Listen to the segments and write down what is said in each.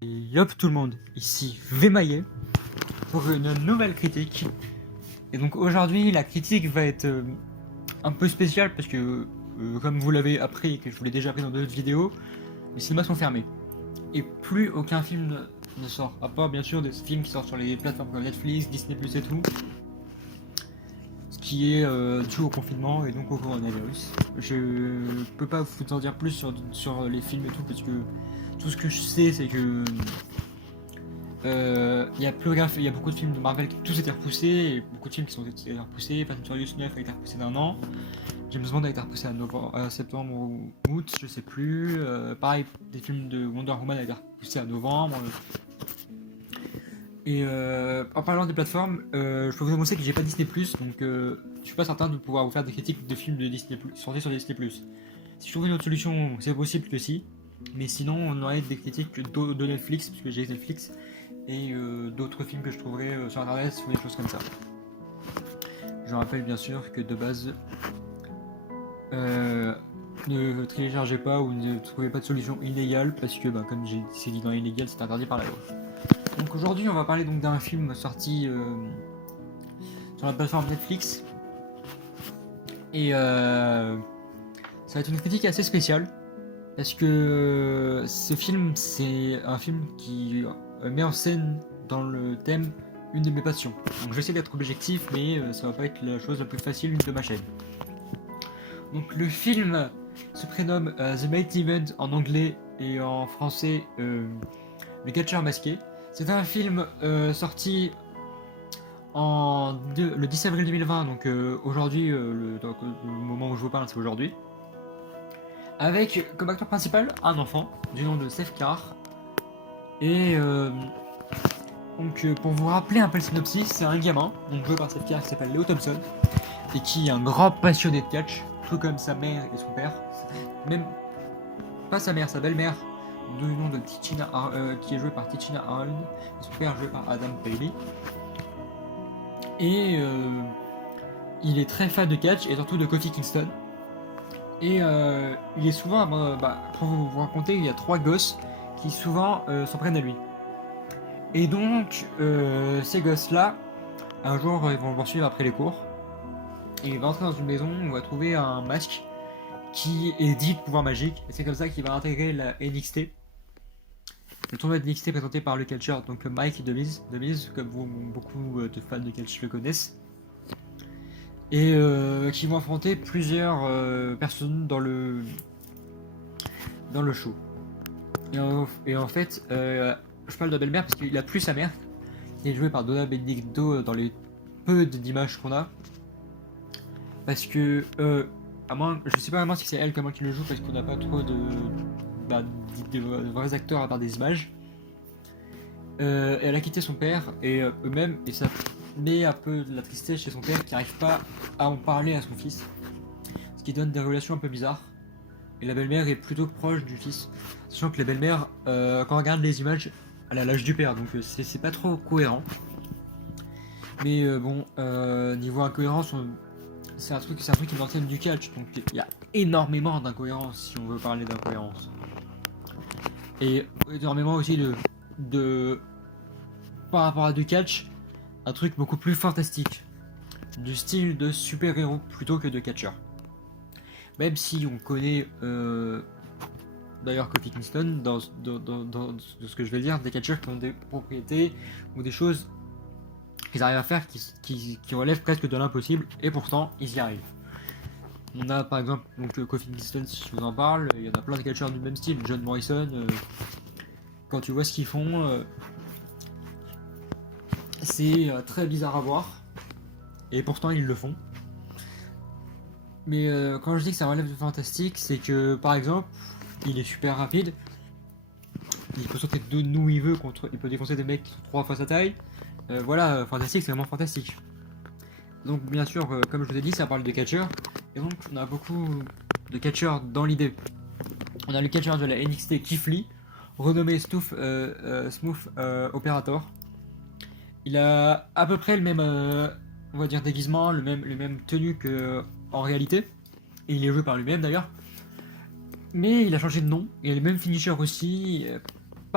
Yop tout le monde, ici Vemaillet pour une nouvelle critique. Et donc aujourd'hui la critique va être un peu spéciale parce que comme vous l'avez appris et que je vous l'ai déjà appris dans d'autres vidéos, les cinémas sont fermés. Et plus aucun film ne sort, à part bien sûr des films qui sortent sur les plateformes comme Netflix, Disney Plus et tout. Ce qui est dû au confinement et donc au coronavirus. Je peux pas vous en dire plus sur les films et tout parce que tout ce que je sais c'est que il y a beaucoup de films de Marvel qui tous été repoussés, et beaucoup de films qui sont été repoussés. Fast and Furious 9 a été repoussé d'un an. James Bond a été repoussé à septembre ou août, je sais plus. Pareil, des films de Wonder Woman a été repoussé à novembre. Et en parlant des plateformes, je peux vous annoncer que j'ai pas Disney+, donc je suis pas certain de pouvoir vous faire des critiques de films de Disney+, sortis sur Disney+. Si je trouve une autre solution, c'est possible que si. Mais sinon, on aurait des critiques de Netflix, puisque j'ai Netflix, et d'autres films que je trouverais sur internet ou des choses comme ça. Je rappelle bien sûr que de base, ne téléchargez pas ou ne trouvez pas de solution illégale parce que, comme c'est dit dans illégal, c'est interdit par la loi. Donc aujourd'hui, on va parler donc d'un film sorti sur la plateforme Netflix et ça va être une critique assez spéciale parce que ce film, c'est un film qui met en scène dans le thème une de mes passions. Donc j'essaie d'être objectif, mais ça va pas être la chose la plus facile de ma chaîne. Donc le film se prénomme The Mighty Event en anglais et en français Le Catcheur Masqué. C'est un film sorti le 10 avril 2020, donc aujourd'hui, le moment où je vous parle, c'est aujourd'hui. Avec comme acteur principal un enfant du nom de Seth Carr. Et donc pour vous rappeler un peu le synopsis, c'est un gamin, donc joué par Seth Carr, qui s'appelle Leo Thompson, et qui est un grand passionné de catch, tout comme sa mère et son père. Même pas sa mère, sa belle-mère, du nom de Tichina, qui est jouée par Tichina Arnold, et son père joué par Adam Bailey. Et il est très fan de catch et surtout de Kofi Kingston. Et il est souvent, pour vous raconter, il y a 3 gosses qui souvent s'en prennent à lui. Et donc, ces gosses-là, un jour, ils vont le poursuivre après les cours. Et il va entrer dans une maison où il va trouver un masque qui est dit de pouvoir magique. Et c'est comme ça qu'il va intégrer la NXT. Le tournoi de NXT présenté par le catcheur, donc Mike Demise, comme beaucoup de fans de catch le connaissent. Et qui vont affronter plusieurs personnes dans le show. Et en fait, je parle de la belle-mère parce qu'il a plus sa mère, qui est jouée par Donna Benedicto dans les peu d'images qu'on a. Parce que, à moins, je sais pas vraiment si c'est elle comment qui le joue, parce qu'on n'a pas trop de vrais acteurs à part des images. Elle a quitté son père et eux-mêmes, et ça met un peu de la tristesse chez son père qui n'arrive pas à en parler à son fils, ce qui donne des relations un peu bizarres. Et la belle-mère est plutôt proche du fils, sachant que la belle-mère, quand on regarde les images, elle a l'âge du père, donc c'est pas trop cohérent. Mais niveau incohérence, c'est un truc qui est l'antenne du catch, donc il y a énormément d'incohérences si on veut parler d'incohérence. Et énormément aussi de par rapport à du catch, un truc beaucoup plus fantastique, du style de super-héros plutôt que de catcheur. Même si on connaît d'ailleurs Kofi Kingston dans ce que je vais dire, des catcheurs qui ont des propriétés ou des choses qu'ils arrivent à faire qui relèvent presque de l'impossible, et pourtant ils y arrivent. On a par exemple donc Kofi Kingston, si je vous en parle, il y en a plein de catcheurs du même style, John Morrison, quand tu vois ce qu'ils font, c'est très bizarre à voir, et pourtant ils le font. Mais quand je dis que ça relève de fantastique, c'est que par exemple, il est super rapide, il peut sauter de nous il veut, il peut défoncer des mecs qui sont 3 fois sa taille. Voilà, fantastique, c'est vraiment fantastique. Donc bien sûr, comme je vous ai dit, ça parle de catcheurs, et donc on a beaucoup de catcheurs dans l'idée. On a le catcheur de la NXT Keith Lee, renommé Smooth Operator. Il a à peu près le même, on va dire, déguisement, le même tenue que en réalité, et il est joué par lui-même d'ailleurs. Mais il a changé de nom, il a le même finisher aussi,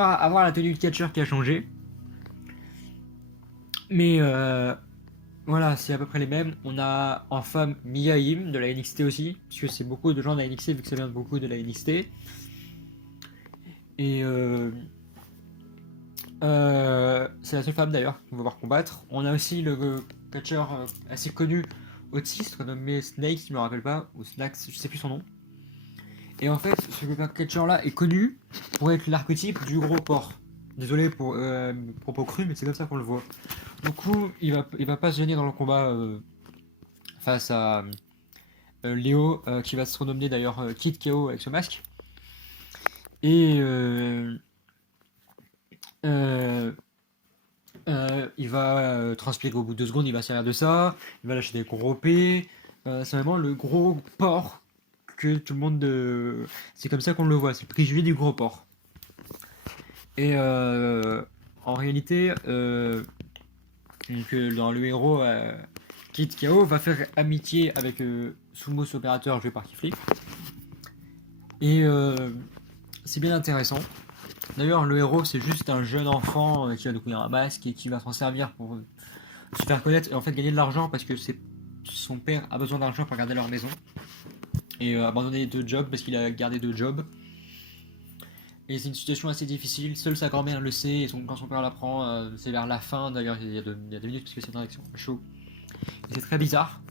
pas avoir la tenue de catcher qui a changé. Mais voilà, c'est à peu près les mêmes. On a en femme Mia Yim de la NXT aussi, puisque c'est beaucoup de gens de la NXT vu que ça vient beaucoup de la NXT. Et c'est la seule femme d'ailleurs qu'on va voir combattre. On a aussi le catcher assez connu autiste nommé Snake, je me rappelle pas, ou Snacks, je sais plus son nom. Et en fait, ce catcher là est connu pour être l'archétype du gros porc. Désolé pour propos crus, mais c'est comme ça qu'on le voit. Du coup, il va pas se gêner dans le combat face à Léo, qui va se renommer d'ailleurs Kid KO avec ce masque. Et il va transpirer au bout de 2 secondes, il va servir de ça, il va lâcher des gros P. C'est vraiment le gros porc que tout le monde. C'est comme ça qu'on le voit, c'est le préjugé du gros porc. Et en réalité, dans le héros, Kid KO va faire amitié avec Sumo Opérateur joué par Kiflip. Et c'est bien intéressant. D'ailleurs, le héros, c'est juste un jeune enfant qui va découvrir un masque et qui va s'en servir pour se faire connaître et en fait gagner de l'argent parce que son père a besoin d'argent pour garder leur maison. Et abandonner 2 jobs parce qu'il a gardé 2 jobs. Et c'est une situation assez difficile, seule sa grand-mère le sait et quand son père l'apprend, c'est vers la fin d'ailleurs, il y a 2 minutes parce que c'est une réaction chaud. Et c'est très bizarre.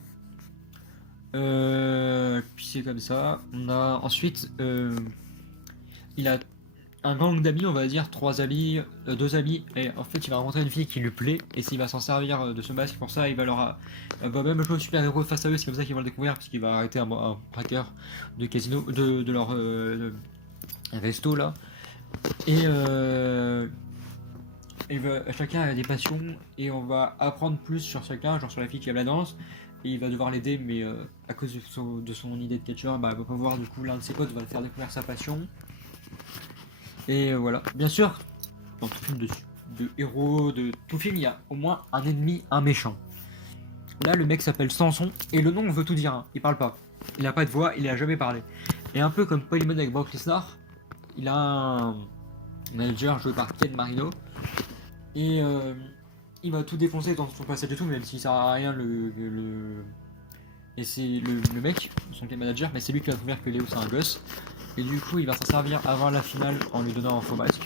Puis c'est comme ça. On a ensuite, il a un gang d'amis, on va dire 3 amis, 2 amis, et en fait il va rencontrer une fille qui lui plaît, et s'il va s'en servir de ce masque pour ça, il va va même jouer au super héros face à eux, c'est comme ça qu'ils vont le découvrir, parce qu'il va arrêter un braqueur de casino, de leur resto là, et chacun a des passions, et on va apprendre plus sur chacun, genre sur la fille qui aime la danse, et il va devoir l'aider, mais à cause de son idée de catcheur, il va pas voir, du coup l'un de ses potes va le faire découvrir sa passion. Et voilà, bien sûr, dans tout film de héros, de tout film, il y a au moins un ennemi, un méchant. Là, le mec s'appelle Samson, et le nom veut tout dire, hein. Il parle pas. Il a pas de voix, il a jamais parlé. Et un peu comme Paul Heyman avec Brock Lesnar, il a un manager joué par Ken Marino, et il va tout défoncer dans son passage et tout, même s'il sert à rien Et c'est le mec, son manager, mais c'est lui qui va découvrir que Léo c'est un gosse. Et du coup, il va s'en servir avant la finale en lui donnant un faux masque.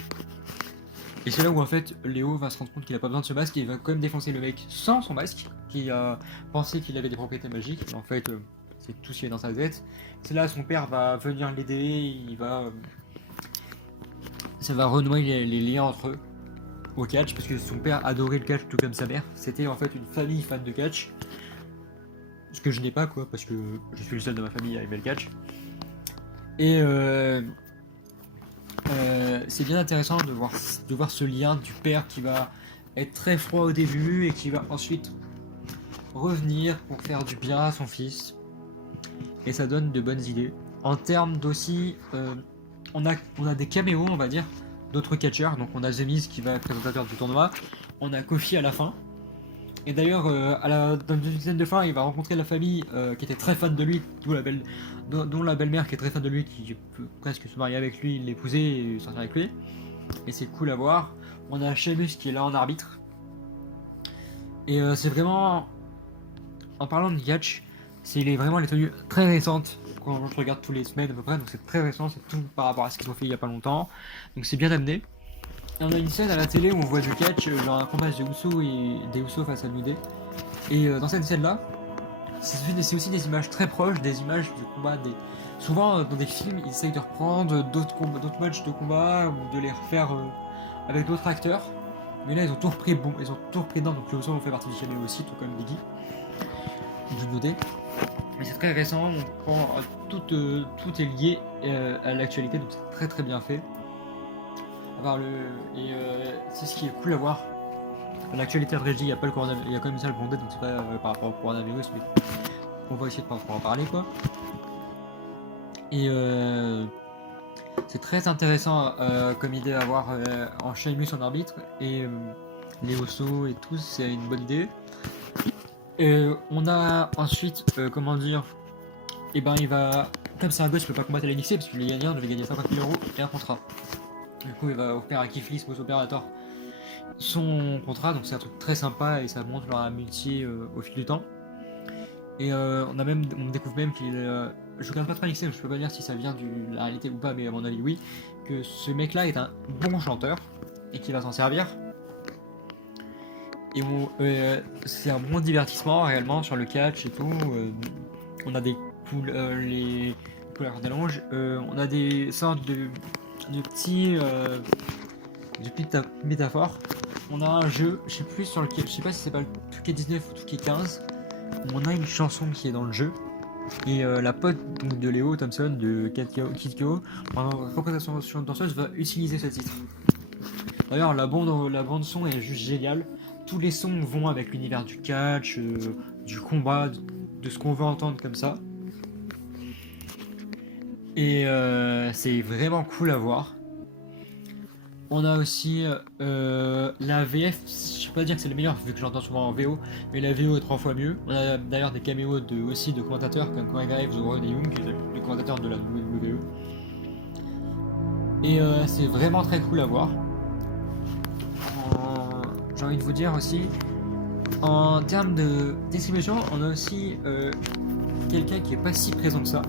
Et c'est là où en fait Léo va se rendre compte qu'il a pas besoin de ce masque et il va quand même défoncer le mec sans son masque, qui a pensé qu'il avait des propriétés magiques. Mais en fait, c'est tout ce qui est dans sa tête. C'est là où son père va venir l'aider, ça va renouer les liens entre eux au catch, parce que son père adorait le catch tout comme sa mère. C'était en fait une famille fan de catch. Ce que je n'ai pas, quoi, parce que je suis le seul de ma famille à aimer le catch. Et c'est bien intéressant de voir ce lien du père qui va être très froid au début et qui va ensuite revenir pour faire du bien à son fils. Et ça donne de bonnes idées. En termes d'aussi, on a des caméos, on va dire, d'autres catcheurs. Donc on a The Miz qui va être présentateur du tournoi. On a Kofi à la fin. Et d'ailleurs, dans une scène de fin, il va rencontrer la famille qui était très fan de lui, dont la belle-mère qui est très fan de lui, qui peut presque se marier avec lui, l'épouser et sortir avec lui. Et c'est cool à voir. On a Sheamus qui est là en arbitre. Et c'est vraiment, en parlant de catch, c'est vraiment les tenues très récentes quand je regarde tous les semaines à peu près. Donc c'est très récent, c'est tout par rapport à ce qu'ils ont fait il y a pas longtemps. Donc c'est bien amené. Et on a une scène à la télé où on voit du catch, genre un combat des Usos face à New Day. Et dans cette scène-là, c'est aussi des images très proches, des images de combat. Souvent, dans des films, ils essayent de reprendre d'autres matchs de combat ou de les refaire avec d'autres acteurs. Mais là, ils ont tout repris dedans. Donc les Usos ont fait partie du caméo aussi, tout comme Biggie, du New Day. Mais c'est très récent, tout est lié à l'actualité, donc c'est très très bien fait. C'est ce qui est cool à voir. L'actualité, à vrai dire, il y a pas le coronavirus, il y a quand même ça le bondé, donc c'est pas par rapport au coronavirus, mais on va essayer de pas en parler, quoi. Et c'est très intéressant comme idée à avoir en Sheamus en arbitre et les Usos et tout, c'est une bonne idée. On a ensuite, comment dire, et ben il va, comme c'est un gosse, il peut pas combattre à l'NXT parce qu'il est gagnant, il devait gagner 50 000 € et un contrat. Du coup, il va offrir à Kiflis, Boss Operator, son contrat, donc c'est un truc très sympa et ça montre leur amitié au fil du temps. Et on découvre même qu'il je regarde pas trop l'XM, je peux pas dire si ça vient de la réalité ou pas, mais à mon avis oui, que ce mec là est un bon chanteur et qu'il va s'en servir. Et c'est un bon divertissement réellement sur le catch et tout. On a les couleurs d'allonge, on a des sortes de petits métaphores. On a un jeu, je sais plus sur lequel, je sais pas si c'est pas le 2K19 ou 2K15, où on a une chanson qui est dans le jeu. Et la pote de Léo Thompson de Kid Ko, en représentation danseuse, va utiliser ce titre. D'ailleurs, la bande son est juste géniale. Tous les sons vont avec l'univers du catch, du combat, de ce qu'on veut entendre comme ça. Et c'est vraiment cool à voir. On a aussi la VF, je peux pas dire que c'est le meilleur vu que j'entends souvent en VO, mais la VO est 3 fois mieux. On a d'ailleurs des caméos aussi de commentateurs comme Corey Graves ou Rodney Young, le commentateur de la WWE. Et c'est vraiment très cool à voir. J'ai envie de vous dire aussi, en termes de distribution, on a aussi quelqu'un qui est pas si présent que ça,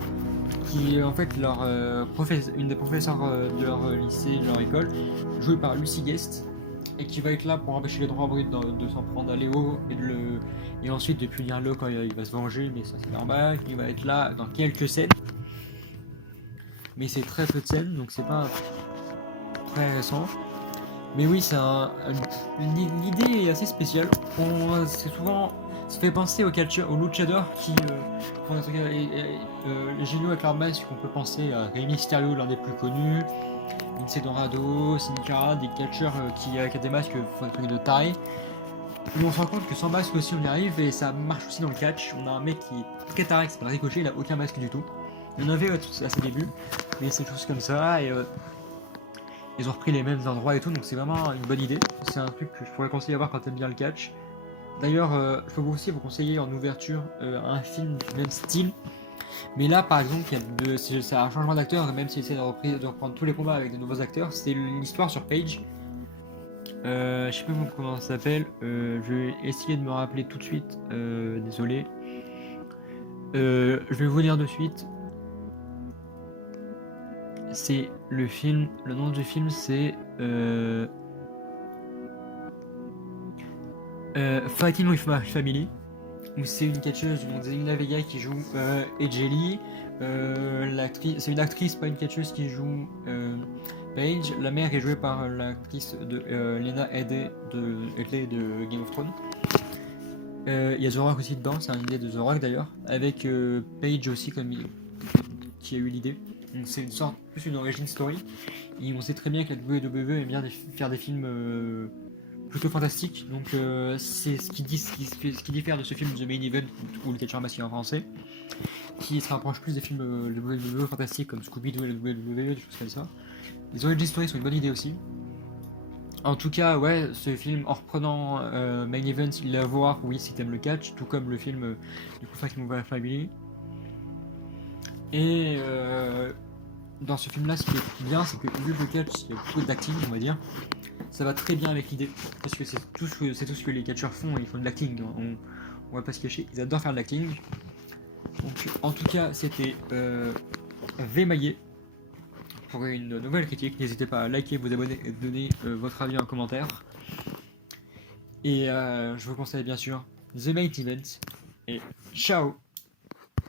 qui est en fait une des professeurs de leur lycée, de leur école, jouée par Lucy Guest, et qui va être là pour empêcher les droits bruts de s'en prendre à Léo et ensuite de punir Léo quand il va se venger, mais ça c'est normal. Il va être là dans quelques scènes, mais c'est très peu de scènes, donc c'est pas très récent. Mais oui, l'idée est assez spéciale. C'est souvent, ça fait penser aux luchadors qui font des trucs géniaux avec leur masque. On peut penser à Rey Mysterio, l'un des plus connus, Lince Dorado, Sin Cara, des catcheurs qui avec des masques font des trucs de taille. Mais on se rend compte que sans masque aussi on y arrive et ça marche aussi dans le catch. On a un mec qui est très taré, qui s'appelle Ricochet, il a aucun masque du tout. Il en avait à ses débuts, mais c'est des choses comme ça et ils ont repris les mêmes endroits et tout, donc c'est vraiment une bonne idée. C'est un truc que je pourrais conseiller à voir quand t'aimes bien le catch. D'ailleurs, je peux aussi vous conseiller en ouverture un film du même style. Mais là, par exemple, c'est un changement d'acteur, même s'il essaie de reprendre tous les combats avec de nouveaux acteurs. C'est l'histoire sur Page. Je sais pas comment ça s'appelle. Je vais essayer de me rappeler tout de suite. Désolé. Je vais vous lire de suite. C'est le film. Le nom du film, c'est Fighting with My Family. Où c'est une catcheuse du nom de Zelina Vega qui joue Ejeli. C'est une actrice, pas une catcheuse, qui joue Paige. La mère est jouée par l'actrice de Lena Headey de Game of Thrones. Il y a The Rock aussi dedans, c'est un idée de The Rock d'ailleurs, avec Paige aussi qui a eu l'idée. Donc c'est plus une origin story. Et on sait très bien que la WWE aime bien faire des films plutôt fantastiques. Donc c'est ce qui diffère de ce film The Main Event ou le catcheur masculin en français, qui se rapproche plus des films de WWE fantastiques comme Scooby-Doo et la WWE, des choses comme ça. Les origin stories sont une bonne idée aussi. En tout cas, ouais, ce film, en reprenant Main Event, il est à voir, oui, si t'aimes le catch, tout comme le film du coup Fighting with My Family. Et dans ce film-là, ce qui est bien, c'est que vu que le catch, il y a beaucoup d'acting, on va dire, ça va très bien avec l'idée. Parce que c'est tout ce que les catcheurs font, ils font de l'acting. On va pas se cacher, ils adorent faire de l'acting. Donc, en tout cas, c'était Vmaillé pour une nouvelle critique. N'hésitez pas à liker, vous abonner et donner votre avis en commentaire. Et je vous conseille bien sûr The Main Event. Et ciao!